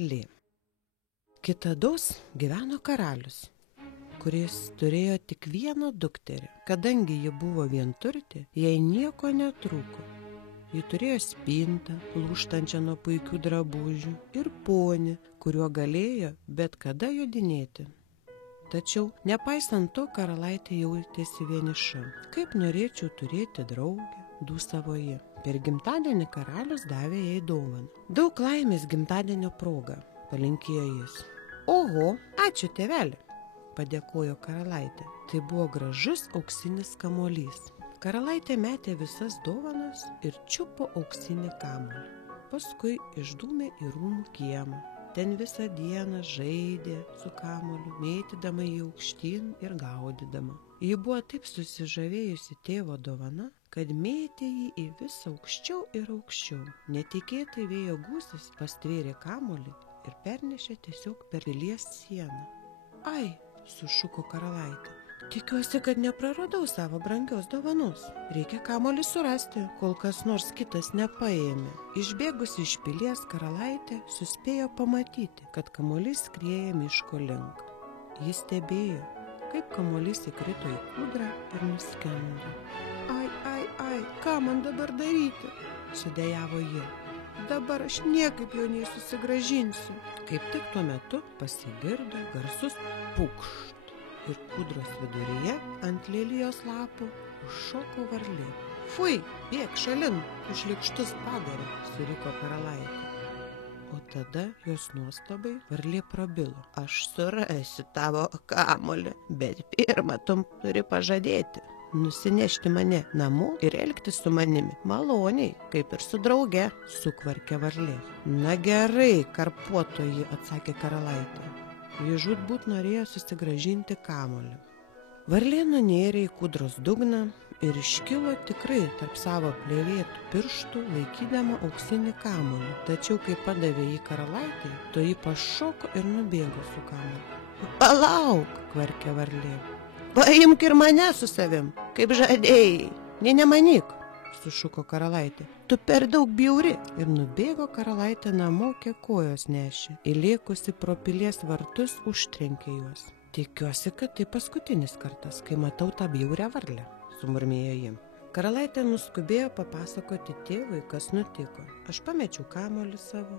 varlė. Kitados gyveno karalius, kuris turėjo tik vieną dukterį. Kadangi ji buvo vienturtė, jai nieko netrūko. Ji turėjo spintą, lūžtančią nuo puikių drabužių, ir ponį, kuriuo galėjo bet kada jodinėti. Tačiau, nepaisant to, karalaitė jautėsi vieniša. Kaip norėčiau turėti draugę, dūsavo ji. Per gimtadienį karalius davė jai dovaną. Daug laimės gimtadienio proga, palinkėjo jis. Oho, ačiū tėveli, padėkojo karalaitė. Tai buvo gražus auksinis kamuolys. Karalaitė metė visas dovanas ir čiupo auksinį kamuolį. Paskui išdūmė į rūmų kiemą. Ten visą dieną žaidė su kamuoliu, mėtydama jį aukštyn ir gaudydama. Ji buvo taip susižavėjusi tėvo dovana, kad mėtė jį į vis aukščiau ir aukščiau. Netikėtai vėjo gūsis pastvėrė kamuolį ir pernešė tiesiog per pilies sieną. Ai, sušuko karalaitė. Tikiuosi, kad nepraradau savo brangios dovanos. Reikia kamuolį surasti, kol kas nors kitas nepaėmė. Išbėgusi iš pilies, karalaitė suspėjo pamatyti, kad kamuolys skrieja miško link. Jis stebėjo, kaip kamuolys įkrito į kūdrą ir nuskendo. Ai, ką man dabar daryti? Sudejavo ji. Dabar aš niekaip jo nesusigrąžinsiu. Kaip tik tuo metu pasigirdo garsus pukšt. Ir kūdros viduryje ant lelijos lapų užšoko varlė. Fui, bėk šalin, tu šlykštus padarė, suriko karalaitė. O tada jos nuostabai varlė prabilo. Aš surasiu tavo kamuolį, bet pirmą tu turi pažadėti nusinešti mane namo ir elgtis su manimi maloniai, kaip ir su drauge, sukvarkė varlė. Na gerai, karpuotoji, atsakė karalaitė. Ji žūtbūt norėjo susigrąžinti kamuolį. Varlė nunėrė į kūdros dugną ir iškilo tikrai tarp savo plėvėtų pirštų, laikydama auksinį kamuolį. Tačiau, kai padavė jį karalaitei, to ji pašoko ir nubėgo su kamuoliu. Palauk, kvarkė varlė. Paimk ir mane su savim, kaip žadėjai. Nemanyk, sušuko karalaitė. Tu per daug bjauri. Ir nubėgo karalaitė namo, kiek kojos nešė. Įlėkusi pro pilies vartus užtrenkė juos. Tikiuosi, kad tai paskutinis kartas, kai matau tą bjaurią varlę, sumurmėjo ji. Karalaitė nuskubėjo papasakoti tėvui, kas nutiko. Aš pamečiau kamuolį savo,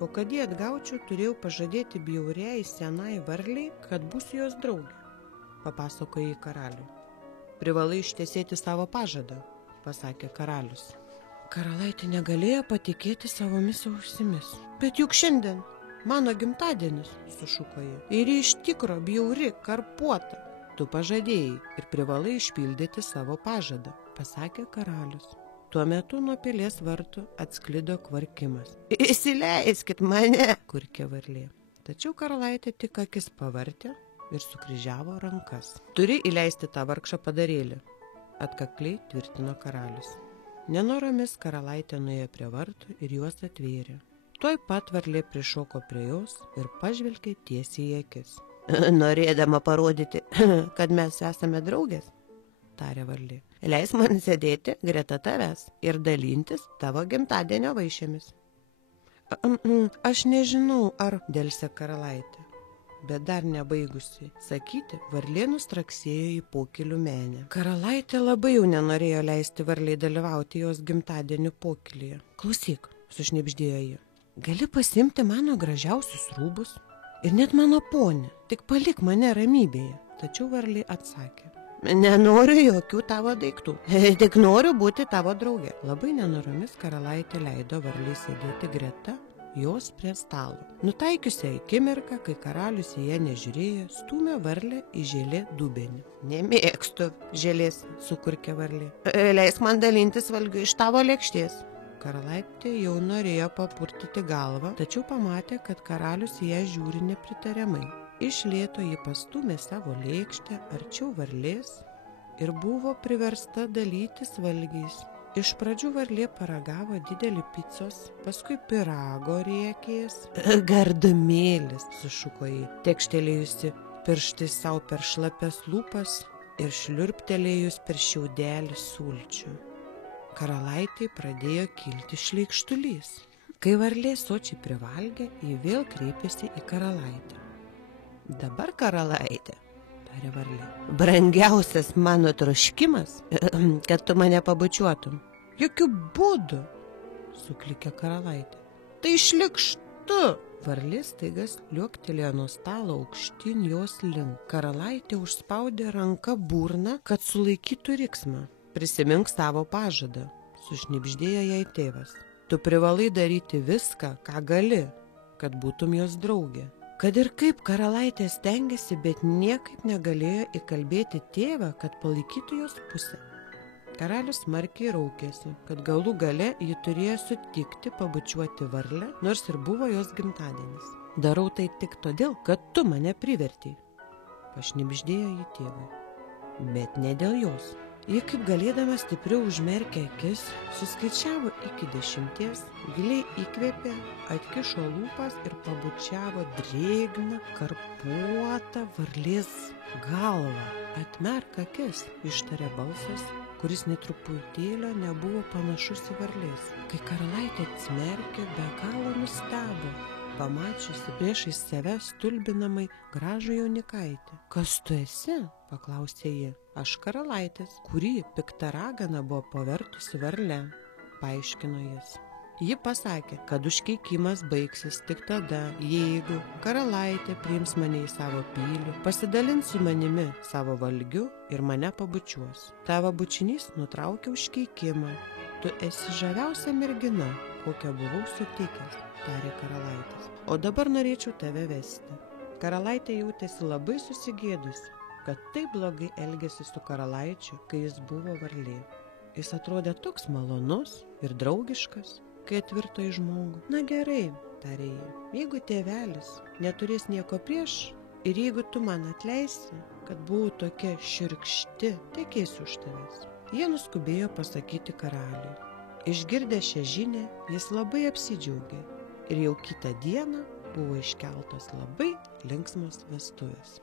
o kad jį atgaučiau, turėjau pažadėti bjauriai senai varliai, kad būsiu jos draugė, papasakojo į karalių. Privalai ištesėti savo pažadą, pasakė karalius. Karalaitė negalėjo patikėti savomis ausimis. Bet juk šiandien mano gimtadienis, sušuko ji. Ir iš tikro bjauri, karpuota. Tu pažadėjai ir privalai išpildyti savo pažadą, pasakė karalius. Tuo metu nuo pilies vartų atsklido kvarkimas. Įsileiskit mane, kurkė varlė. Tačiau karalaitė tik akis pavartė ir sukryžiavo rankas. Turi įleisti tą vargšą padarėlį, atkakliai tvirtino karalius. Nenoromis karalaitė nuėjo prie vartų ir juos atvėrė. Tuoj pat varlė prišoko prie jos ir pažvelgė tiesiai į akis. Norėdama parodyti, kad mes esame draugės, tarė varlė. Leis man sėdėti greta tavęs ir dalintis tavo gimtadienio vaišėmis. Aš nežinau, ar delsė karalaitė. Bet dar nebaigusi sakyti, varlė nustraksėjo į pokylių menę. Karalaitė labai jau nenorėjo leisti varliai dalyvauti jos gimtadienio pokylyje. Klausyk, sušnibždėjo ji, gali pasimti mano gražiausius rūbus ir net mano ponį, tik palik mane ramybėje. Tačiau varlė atsakė, nenoriu jokių tavo daiktų, tik noriu būti tavo draugė. Labai nenoromis karalaitė leido varliai sėdėti greta jos prie stalo. Nutaikiusi akimirką, kai karalius į ją nežiūrėjo, stūmė varlę į žėlė dubenį. Nemėgstu žėlės, sukurkė varlė. Leisk man dalintis valgiu iš tavo lėkštės. Karalaitė jau norėjo papurtyti galvą, tačiau pamatė, kad karalius į ją žiūri nepritariamai. Iš lėto ji pastūmė savo lėkštę arčiau varlės ir buvo priversta dalytis valgiais. Iš pradžių varlė paragavo didelį picos, paskui pyrago riekės. Gardumėlis, sušuko ji, tekštelėjusi pirštais savo per šlapias lūpas ir šliurptelėjus per šiaudelį sulčių. Karalaitei pradėjo kilti šleikštulys. Kai varlė sočiai privalgė, ji vėl kreipėsi į karalaitę. Dabar, karalaitė, tarė varlė, brangiausias mano troškimas, kad tu mane pabučiuotum. Jokių būdų, suklikė karalaitė. Tai šlykštu. Varlė staiga liuoktelėjo nuo stalo aukštyn jos link. Karalaitė užspaudė ranką burną, kad sulaikytų riksmą. Prisimink savo pažadą, sušnibždėjo jai tėvas. Tu privalai daryti viską, ką gali, kad būtum jos draugė. Kad ir kaip karalaitė stengėsi, bet niekaip negalėjo įkalbėti tėvą, kad palaikytų jos pusę. Karalius smarkiai raukėsi, kad galų gale ji turėjo sutikti pabučiuoti varlę, nors ir buvo jos gimtadienis. Darau tai tik todėl, kad tu mane privertei, pašnibždėjo ji tėvui. Bet ne dėl jos. Ji kaip galėdama stipriau užmerkė akis, suskaičiavo iki 10, giliai įkvėpė, atkišo lūpas ir pabučiavo drėgną, karpuotą varlės galvą. Atmerk akis, ištarė balsas, kuris net truputėlio nebuvo panašus į varlės. Kai karalaitė atsimerkė, be galo nustebo, pamačiusi priešais save stulbinamai gražų jaunikaitį. Kas tu esi? Paklausė ji. Aš karalaitės, kurį pikta ragana buvo pavertusi varle, paaiškino jis. Ji pasakė, kad užkeikimas baigsis tik tada, jeigu karalaitė priims mane į savo pilį, pasidalins su manimi savo valgiu ir mane pabučiuos. Tavo bučinys nutraukė užkeikimą. Tu esi žaviausia mergina, kokią buvau sutikęs, tarė karalaitis. O dabar norėčiau tave vesti. Karalaitė jautėsi labai susigėdusi, kad taip blogai elgėsi su karalaičiu, kai jis buvo varlė. Jis atrodė toks malonus ir draugiškas, kai atvirto į žmogų. Na gerai, tarė ji, jeigu tėvelis neturės nieko prieš ir jeigu tu man atleisi, kad buvau tokia šiurkšti, tekėsiu už tavęs. Jie nuskubėjo pasakyti karaliui. Išgirdęs šią žinią, jis labai apsidžiaugė ir jau kitą dieną buvo iškeltos labai linksmos vestuvės.